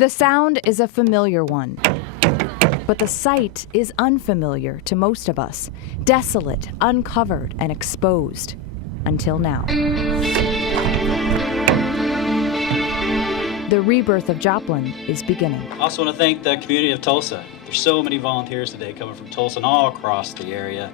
The sound is a familiar one, but the sight is unfamiliar to most of us. Desolate, uncovered, and exposed. Until now. The rebirth of Joplin is beginning. I also want to thank the community of Tulsa. There's so many volunteers today coming from Tulsa and all across the area.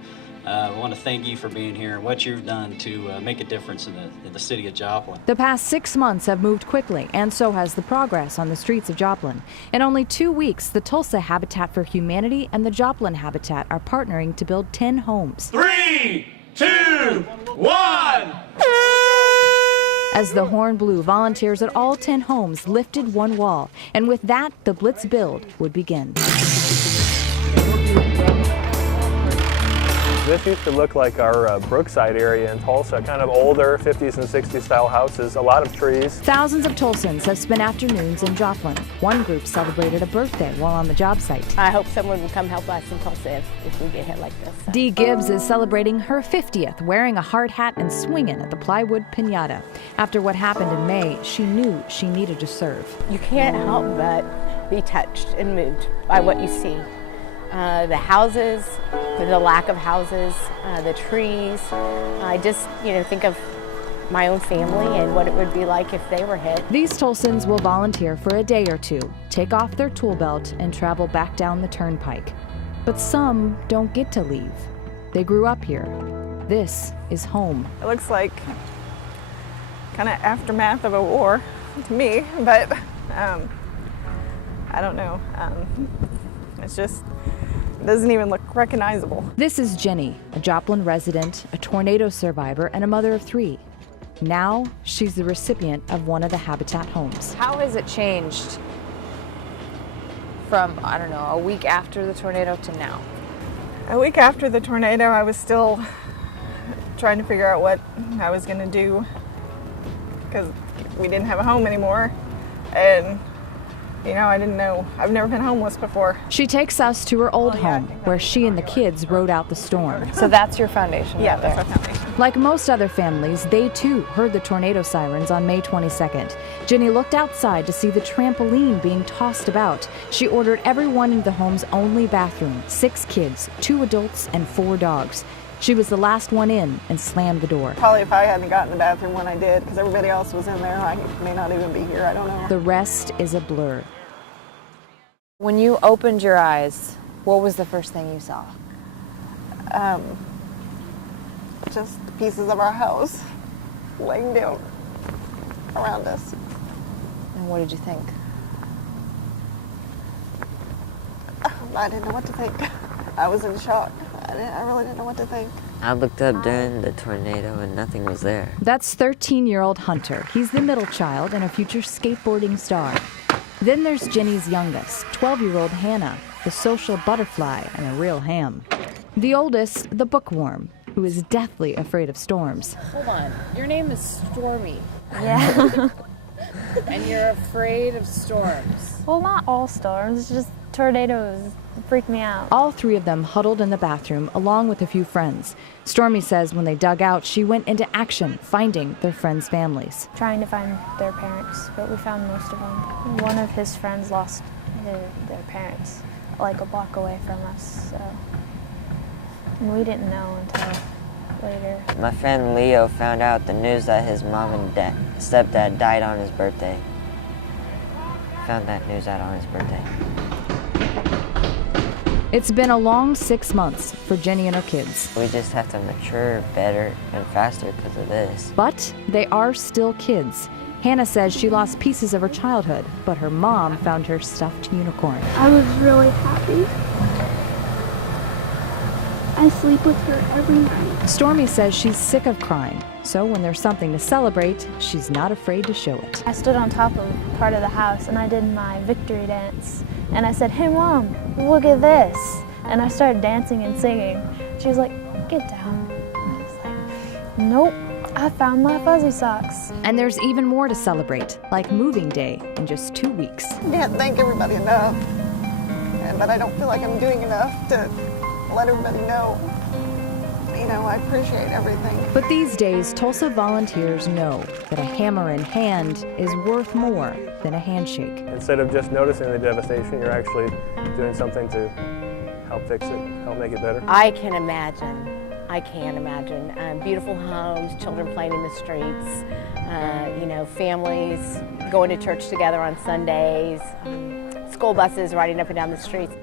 I want to thank you for being here and what you've done to make a difference in the city of Joplin. The past 6 months have moved quickly, and so has the progress on the streets of Joplin. In only 2 weeks, the Tulsa Habitat for Humanity and the Joplin Habitat are partnering to build 10 homes. 3, 2, 1! As the horn blew, volunteers at all 10 homes lifted one wall, and with that, the Blitz build would begin. This used to look like our Brookside area in Tulsa, kind of older 50s and 60s style houses, a lot of trees. Thousands of Tulsans have spent afternoons in Joplin. One group celebrated a birthday while on the job site. I hope someone will come help us in Tulsa if we get hit like this. So. Dee Gibbs is celebrating her 50th, wearing a hard hat and swinging at the plywood piñata. After what happened in May, she knew she needed to serve. You can't help but be touched and moved by what you see. The houses, the lack of houses, the trees. I just, think of my own family and what it would be like if they were hit. These Tulsans will volunteer for a day or two, take off their tool belt, and travel back down the turnpike. But some don't get to leave. They grew up here. This is home. It looks like kind of aftermath of a war to me, but I don't know. It's just, it doesn't even look recognizable. This is Jenny, a Joplin resident, a tornado survivor, and a mother of 3. Now, she's the recipient of one of the Habitat homes. How has it changed from, I don't know, a week after the tornado to now? A week after the tornado, I was still trying to figure out what I was going to do because we didn't have a home anymore. And I didn't know. I've never been homeless before. She takes us to her old home, where she and the kids rode out the storm. So that's your foundation? Yeah, right there. that's our foundation. Like most other families, they too heard the tornado sirens on May 22nd. Jenny looked outside to see the trampoline being tossed about. She ordered everyone into the home's only bathroom, 6 kids, 2 adults, and 4 dogs. She was the last one in and slammed the door. Probably if I hadn't gotten the bathroom when I did, because everybody else was in there, I may not even be here. I don't know. The rest is a blur. When you opened your eyes, what was the first thing you saw? Just pieces of our house laying down around us. And what did you think? I didn't know what to think. I was in shock. I really didn't know what to think. I looked up during the tornado and nothing was there. That's 13-year-old Hunter. He's the middle child and a future skateboarding star. Then there's Jenny's youngest, 12-year-old Hannah, the social butterfly and a real ham. The oldest, the bookworm, who is deathly afraid of storms. Hold on, your name is Stormy. Yeah. And you're afraid of storms. Well, not all storms, it's just tornadoes freak me out. All 3 of them huddled in the bathroom along with a few friends. Stormy says when they dug out, she went into action, finding their friends' families. Trying to find their parents, but we found most of them. One of his friends lost their parents like a block away from us, so and we didn't know until later. My friend Leo found out the news that his mom and stepdad died on his birthday. Found that news out on his birthday. It's been a long 6 months for Jenny and her kids. We just have to mature better and faster because of this. But they are still kids. Hannah says she lost pieces of her childhood, but her mom found her stuffed unicorn. I was really happy. I sleep with her every night. Stormy says she's sick of crying, so when there's something to celebrate, she's not afraid to show it. I stood on top of part of the house and I did my victory dance. And I said, "Hey Mom, look at this." And I started dancing and singing. She was like, "Get down." And I was like, "Nope, I found my fuzzy socks." And there's even more to celebrate, like moving day in just 2 weeks. I can't thank everybody enough, but I don't feel like I'm doing enough to let everybody know, I appreciate everything. But these days, Tulsa volunteers know that a hammer in hand is worth more than a handshake. Instead of just noticing the devastation, you're actually doing something to help fix it, help make it better. I can imagine. Beautiful homes, children playing in the streets, families going to church together on Sundays, school buses riding up and down the streets.